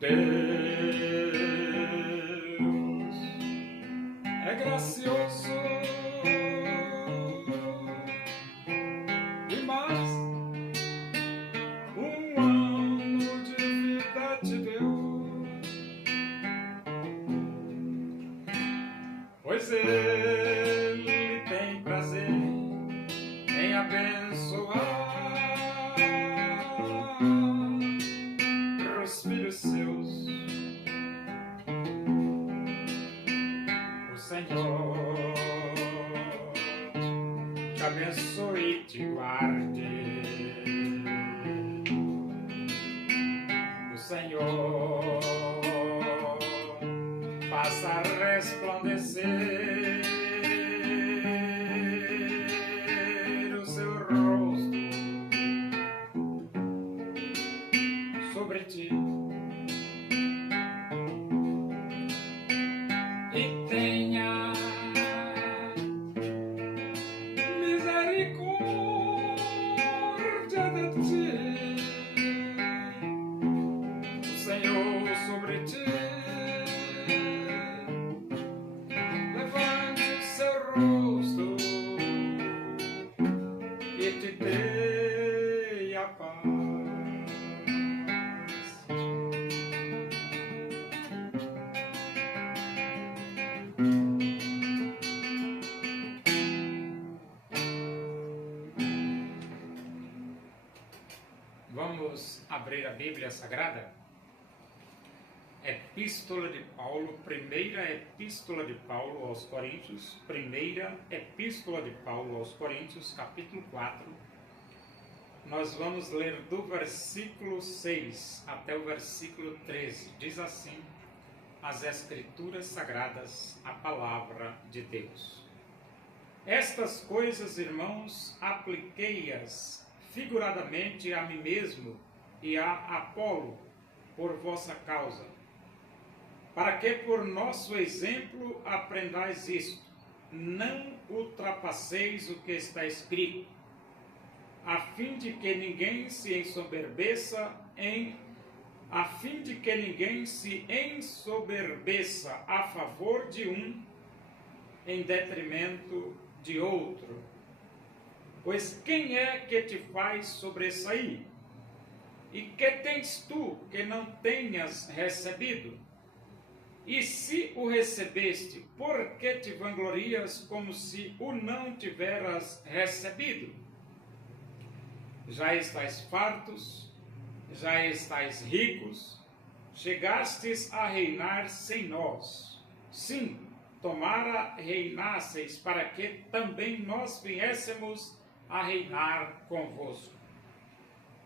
Deus é gracioso e mais um ano de vida te deu, pois Ele tem prazer em abençoar os filhos seus. O Senhor te abençoe e te guarde. O Senhor faça resplandecer o seu rosto sobre ti e tenha misericórdia de ti. O Senhor sobre ti levante o seu rosto e te dê a paz. Vamos abrir a Bíblia Sagrada? Epístola de Paulo, primeira Epístola de Paulo aos Coríntios, primeira Epístola de Paulo aos Coríntios, capítulo 4. Nós vamos ler do versículo 6 até o versículo 13. Diz assim as Escrituras Sagradas, a Palavra de Deus. Estas coisas, irmãos, apliquei-as figuradamente a mim mesmo e a Apolo, por vossa causa, para que por nosso exemplo aprendais isto: não ultrapasseis o que está escrito, a fim de que ninguém se ensoberbeça a favor de um em detrimento de outro. Pois quem é que te faz sobressair? E que tens tu que não tenhas recebido? E se o recebeste, por que te vanglorias como se o não tiveras recebido? Já estais fartos, já estais ricos, chegastes a reinar sem nós. Sim, tomara reinasseis, para que também nós viéssemos a reinar convosco.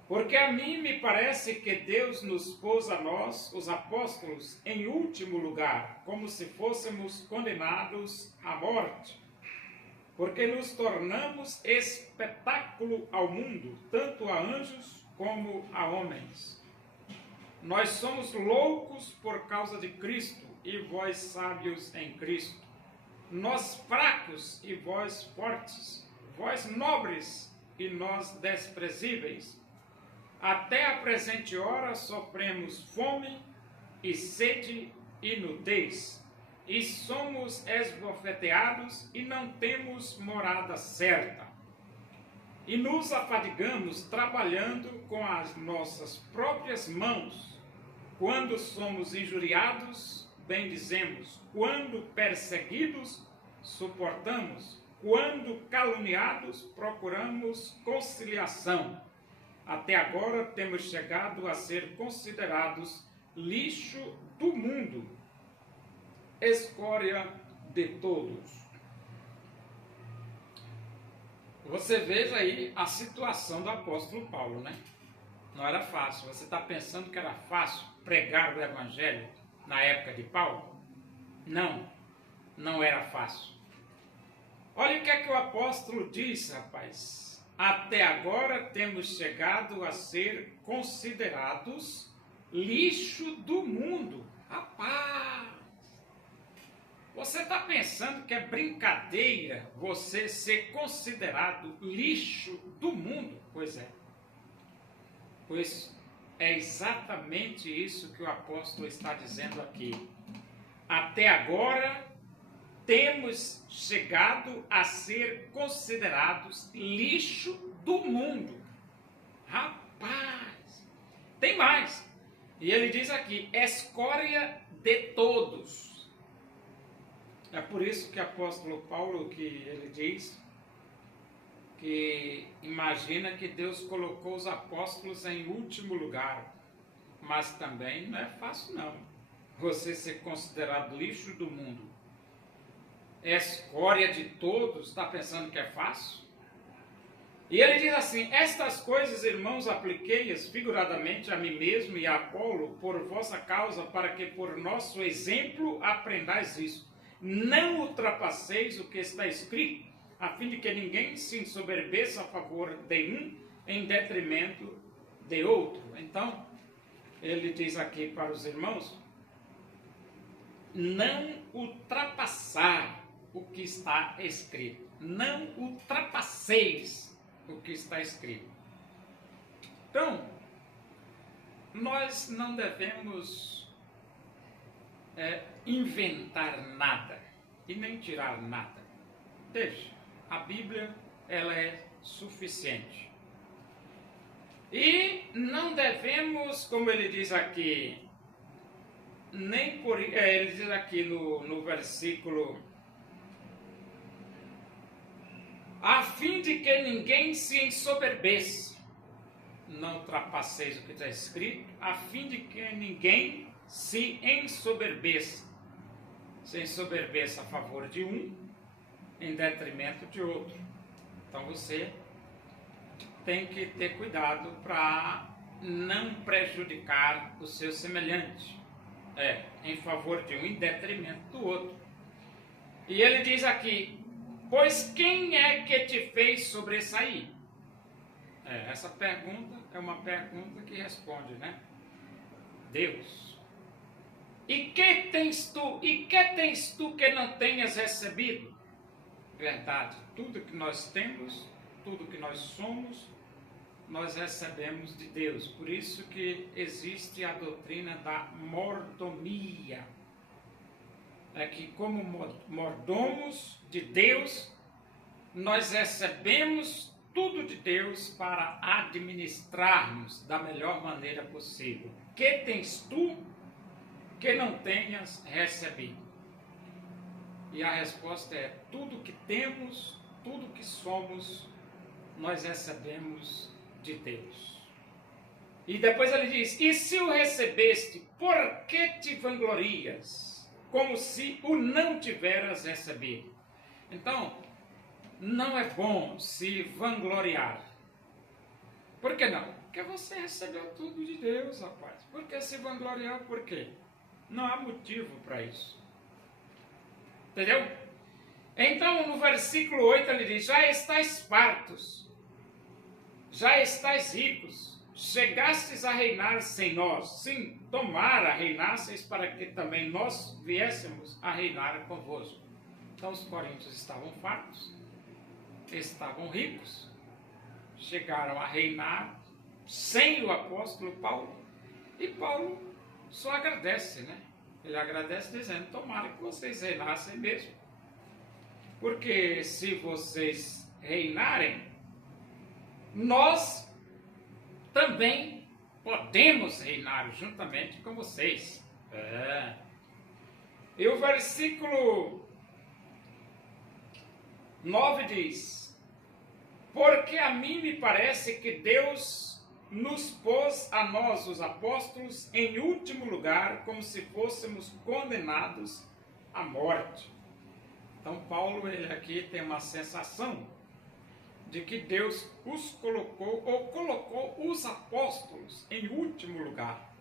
Porque a mim me parece que Deus nos pôs a nós, os apóstolos, em último lugar, como se fôssemos condenados à morte, porque nos tornamos espetáculo ao mundo, tanto a anjos como a homens. Nós somos loucos por causa de Cristo, e vós sábios em Cristo. Nós fracos e vós fortes, vós nobres e nós desprezíveis. Até a presente hora sofremos fome e sede e nudez, e somos esbofeteados e não temos morada certa. E nos afadigamos trabalhando com as nossas próprias mãos. Quando somos injuriados, bendizemos. Quando perseguidos, suportamos. Quando caluniados, procuramos conciliação. Até agora temos chegado a ser considerados lixo do mundo, escória de todos. Você veja aí a situação do apóstolo Paulo, né? Não era fácil. Você está pensando que era fácil pregar o evangelho na época de Paulo? Não, não era fácil. Olha o que é que o apóstolo diz, rapaz. Até agora temos chegado a ser considerados lixo do mundo. Rapaz! Você está pensando que é brincadeira você ser considerado lixo do mundo? Pois é. Pois é exatamente isso que o apóstolo está dizendo aqui. Até agora, temos chegado a ser considerados lixo do mundo. Rapaz, tem mais. E ele diz aqui, escória de todos. É por isso que o apóstolo Paulo, que ele diz, que imagina que Deus colocou os apóstolos em último lugar. Mas também não é fácil não, você ser considerado lixo do mundo. Escória de todos, está pensando que é fácil? E ele diz assim, estas coisas, irmãos, apliquei-as figuradamente a mim mesmo e a Apolo por vossa causa, para que por nosso exemplo aprendais isso. Não ultrapasseis o que está escrito, a fim de que ninguém se ensoberbeça a favor de um em detrimento de outro. Então, ele diz aqui para os irmãos, não ultrapassar o que está escrito. Não ultrapasseis o que está escrito. Então, nós não devemos inventar nada e nem tirar nada. Deixa, a Bíblia ela é suficiente. E não devemos, como ele diz aqui, nem por ele diz aqui no versículo, a fim de que ninguém se ensoberbeça. Não ultrapasseis o que está escrito, a fim de que ninguém se ensoberbeça. Se ensoberbeça a favor de um, em detrimento de outro. Então você tem que ter cuidado para não prejudicar o seu semelhante. Em favor de um, em detrimento do outro. E ele diz aqui, pois quem é que te fez sobressair? Essa pergunta é uma pergunta que responde, né? Deus. E que tens tu que não tenhas recebido? Verdade, tudo que nós temos, tudo que nós somos, nós recebemos de Deus. Por isso que existe a doutrina da mordomia. É que como mordomos de Deus, nós recebemos tudo de Deus para administrarmos da melhor maneira possível. Que tens tu que não tenhas recebido? E a resposta é, tudo que temos, tudo que somos, nós recebemos de Deus. E depois ele diz, e se o recebeste, por que te vanglorias? Como se o não tiveras recebido. Então, não é bom se vangloriar. Por que não? Porque você recebeu tudo de Deus, rapaz. Por que se vangloriar? Por quê? Não há motivo para isso. Entendeu? Então, no versículo 8 ele diz, já estáis fartos, já estáis ricos, chegastes a reinar sem nós. Sim, tomara reinasseis para que também nós viéssemos a reinar convosco. Então os coríntios estavam fartos, estavam ricos, chegaram a reinar sem o apóstolo Paulo. E Paulo só agradece, né? Ele agradece dizendo, tomara que vocês reinassem mesmo. Porque se vocês reinarem, nós também podemos reinar juntamente com vocês. E o versículo 9 diz, porque a mim me parece que Deus nos pôs a nós, os apóstolos, em último lugar, como se fôssemos condenados à morte. Então Paulo, ele aqui tem uma sensação de que Deus os colocou, ou colocou os apóstolos em último lugar.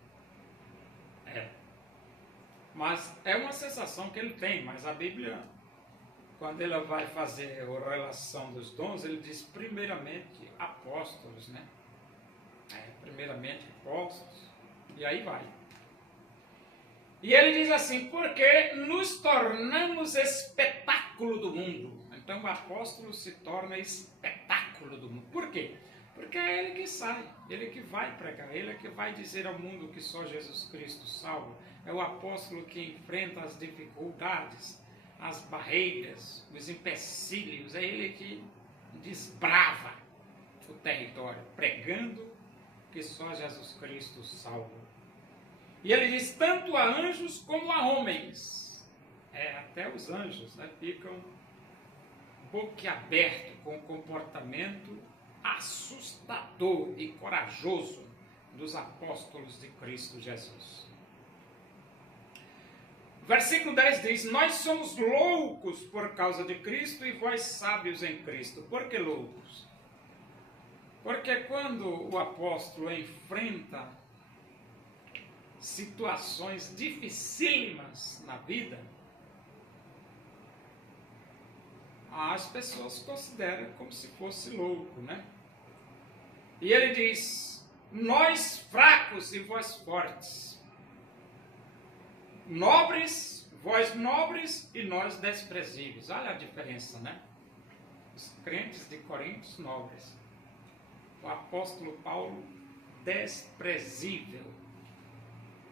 Mas é uma sensação que ele tem, mas a Bíblia, quando ela vai fazer a relação dos dons, ele diz primeiramente apóstolos, né? Primeiramente apóstolos, e aí vai. E ele diz assim, porque nos tornamos espetáculo do mundo. Então o apóstolo se torna espetáculo do mundo. Por quê? Porque é ele que sai, ele que vai pregar, ele que vai dizer ao mundo que só Jesus Cristo salva. É o apóstolo que enfrenta as dificuldades, as barreiras, os empecilhos. É ele que desbrava o território, pregando que só Jesus Cristo salva. E ele diz, tanto a anjos como a homens. Até os anjos, né, ficam boquiabertos com o comportamento assustador e corajoso dos apóstolos de Cristo Jesus. Versículo 10 diz, nós somos loucos por causa de Cristo e vós sábios em Cristo. Por que loucos? Porque quando o apóstolo enfrenta situações dificílimas na vida, as pessoas consideram como se fosse louco, né? E ele diz, nós fracos e vós fortes, nobres, vós nobres e nós desprezíveis. Olha a diferença, né? Os crentes de Coríntios nobres, o apóstolo Paulo desprezível.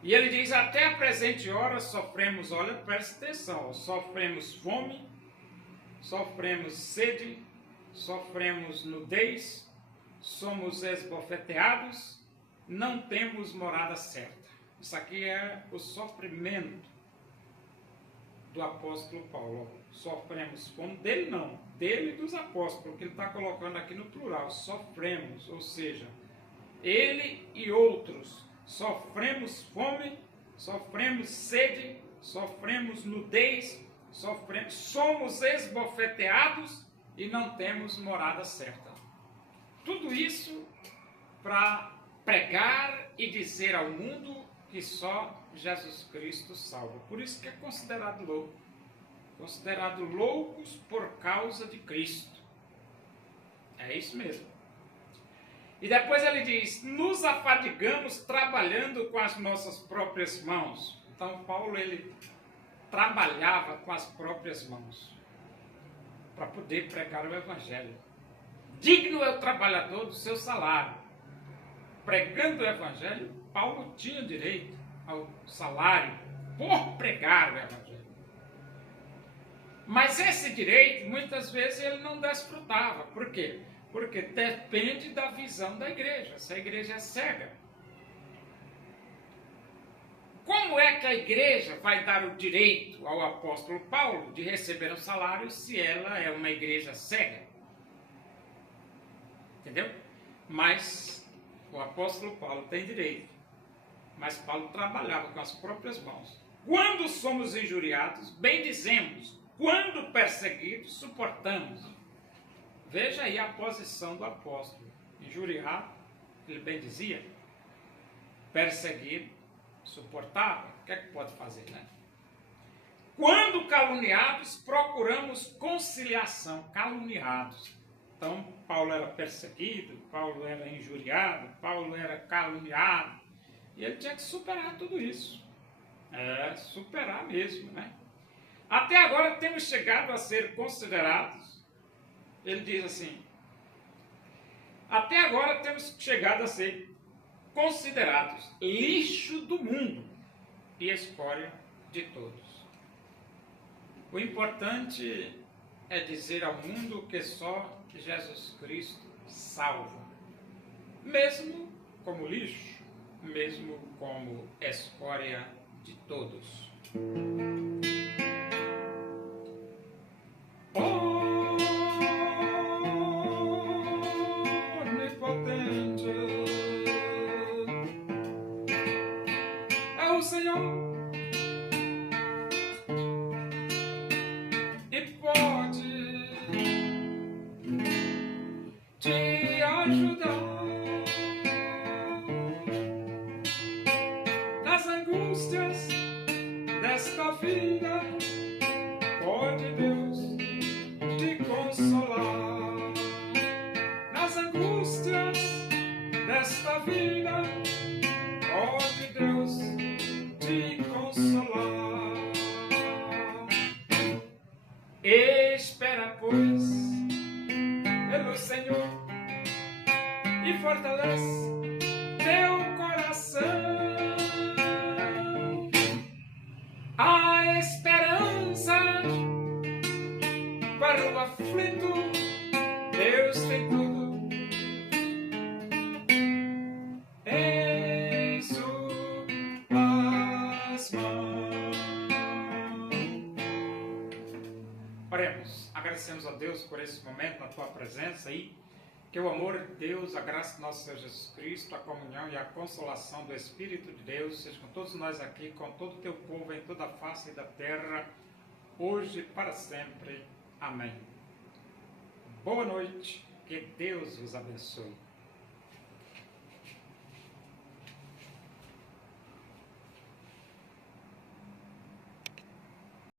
E ele diz, até a presente hora sofremos, olha, presta atenção, sofremos fome, sofremos sede, sofremos nudez, somos esbofeteados, não temos morada certa. Isso aqui é o sofrimento do apóstolo Paulo. Sofremos fome, dele não, dele e dos apóstolos, que ele está colocando aqui no plural, sofremos, ou seja, ele e outros, sofremos fome, sofremos sede, sofremos nudez, somos esbofeteados e não temos morada certa. Tudo isso para pregar e dizer ao mundo que só Jesus Cristo salva. Por isso que é considerado louco. Considerado loucos por causa de Cristo. É isso mesmo. E depois ele diz, nos afadigamos trabalhando com as nossas próprias mãos. Então Paulo, ele trabalhava com as próprias mãos para poder pregar o evangelho. Digno é o trabalhador do seu salário. Pregando o evangelho, Paulo tinha direito ao salário por pregar o evangelho. Mas esse direito, muitas vezes, ele não desfrutava. Por quê? Porque depende da visão da igreja. Se a igreja é cega. Como é que a igreja vai dar o direito ao apóstolo Paulo de receber um salário se ela é uma igreja cega? Entendeu? Mas o apóstolo Paulo tem direito. Mas Paulo trabalhava com as próprias mãos. Quando somos injuriados, bendizemos. Quando perseguidos, suportamos. Veja aí a posição do apóstolo. Injuriado, ele bendizia. Perseguido, suportava. O que é que pode fazer, né? Quando caluniados, procuramos conciliação. Caluniados. Então, Paulo era perseguido, Paulo era injuriado, Paulo era caluniado. E ele tinha que superar tudo isso. Superar mesmo, né? Até agora temos chegado a ser considerados, ele diz assim, até agora temos chegado a ser considerados lixo do mundo e escória de todos. O importante é dizer ao mundo que só Jesus Cristo salva, mesmo como lixo, mesmo como escória de todos. Onipotente é o Senhor e pode te ajudar nas angústias desta vida. Pode Deus te consolar nas angústias desta vida. Pode Deus te consolar. fortalece teu coração. A esperança para o aflito, Deus tem tudo em suas mãos. Oremos, agradecemos a Deus por esse momento na tua presença aí. Que o amor de Deus, a graça do nosso Senhor Jesus Cristo, a comunhão e a consolação do Espírito de Deus seja com todos nós aqui, com todo o teu povo em toda a face da terra, hoje e para sempre. Amém. Boa noite, que Deus vos abençoe.